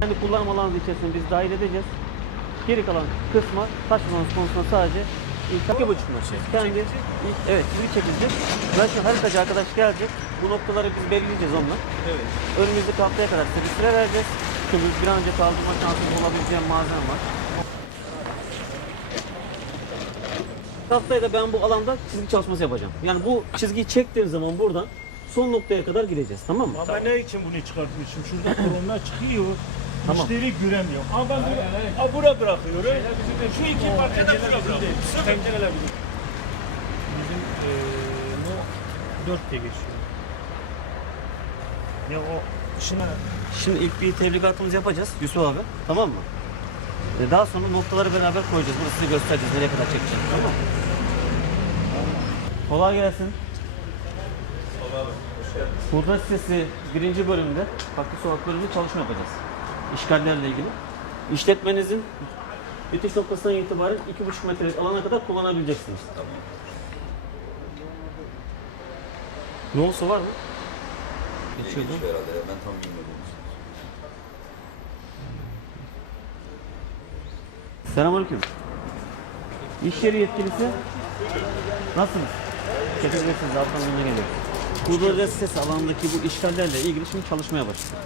Kendi kullanım alanı içerisinde biz dahil edeceğiz. Geri kalan kısma taşımamız konusunda sadece iki buçuk metre. Kendi ilk, evet çizgi çekilecek. Zaten haritacı arkadaş gelecek. Bu noktaları biz belirleyeceğiz onunla. Evet. Önümüzdeki haftaya kadar size bir süre vereceğiz. Çünkü bir an önce kaldırma şansımız olabileceği malzeme var. Haftaya da ben bu alanda çizgi çalışması yapacağım. Yani bu çizgiyi çektiğim zaman buradan son noktaya kadar gideceğiz tamam mı? Ama ne için bunu çıkartmışım? Şurada korona çıkıyor. Tamam. Müşteri göremiyor. Ama ben bunu ha, bura bırakıyorum. Şu iki parçada bura bırakıyorum. Pencereler bizim. Bizim eee no 4 diye geçiyor. Ya o dışına Şimdi ilk bir tebligatımızı yapacağız Yusuf abi. Tamam mı? Ee, Daha sonra noktaları beraber koyacağız. Bunu size göstereceğiz. Nereye kadar çekeceğiz. Tamam mı? Kolay gelsin. Pudra sitesi birinci bölümde, farklı sokak bölümünde çalışma yapacağız. İşgallerle ilgili. İşletmenizin bitiş noktasından itibaren 2,5 metrelik alana kadar kullanabileceksiniz. Tamam. Ne olsa var mı? Geçiyor herhalde ya, ben tam bilmiyorum. Selamünaleyküm. İş yeri yetkilisi. Nasılsınız? Çetebilirsiniz. Alttan önüne geliyor. Kudret sitesi alanındaki bu işgallerle ilgili şimdi çalışmaya başladık.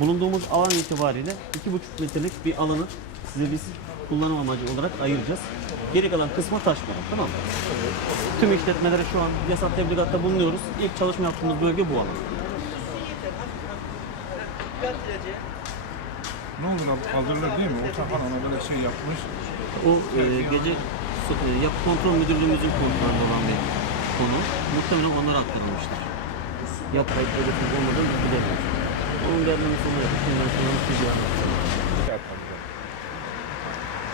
Bulunduğumuz alan itibariyle 2,5 metrelik bir alanı size biz kullanım amacı olarak ayıracağız. Geri kalan kısmı taş bırak, tamam mı? Tüm işletmelere şu an yasal tebligatta bulunuyoruz. İlk çalışma yaptığımız bölge bu alan. Ne olur abi kaldırılır değil mi? Otokan ona böyle şey yapmış. O e, gece e, yapı kontrol müdürlüğümüzün kontrolünde olan bir konu. Muhtemelen onlara aktarılmıştır. Yapı kayıtları olmadan bilemiyoruz. Onun sonra yapıp ondan sonra bir şey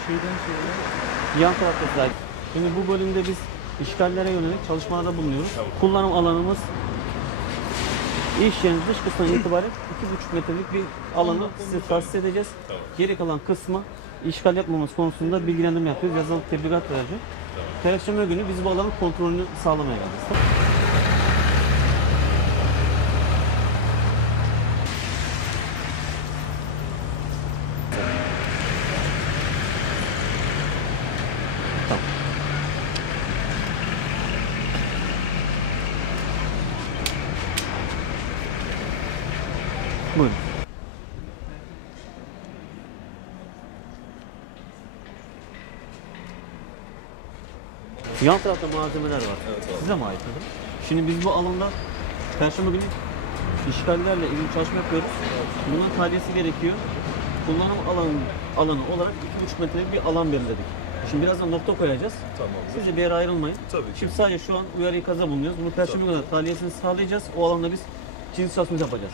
şeyden şeye Yan tarafta zaten. Şimdi bu bölümde biz işgallere yönelik çalışmalarda bulunuyoruz. Kullanım alanımız iş yerinin dış kısmına itibaren 2,5 metrelik bir alanı size tahsis edeceğiz. Geri kalan kısmı işgal yapmamız konusunda bilgilendirme yapıyoruz. Yazılı tebligat vereceğiz. Perşembe günü biz bu alanın kontrolünü sağlamaya geleceğiz. Buyurun. Yan tarafta malzemeler var. Size mi ait? hı. Şimdi biz bu alanda Perşembe günü işgallerle ilgili çalışma yapıyoruz. Bunun tahliyesi gerekiyor. Kullanım alanı, alanı olarak 2,5 metrelik bir alan belirledik. Şimdi birazdan nokta koyacağız. Tamamdır. Siz de bir yere ayrılmayın. Tabii ki. Şimdi sadece şu an uyarı ikaza bulunuyoruz. Bunu perşembe günü tahliyesini sağlayacağız. O alanda biz cins çalışması yapacağız.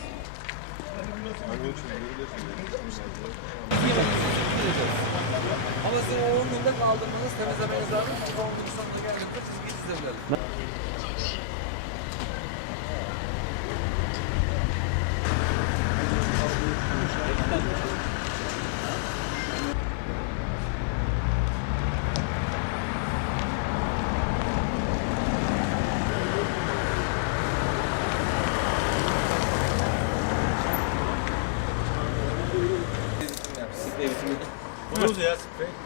Ama sizin o 10 günde kaldırmanız, temizlemeniz lazım. 10 gün sonuna geldiğinde çizgiyi çizebilelim. Usa essa,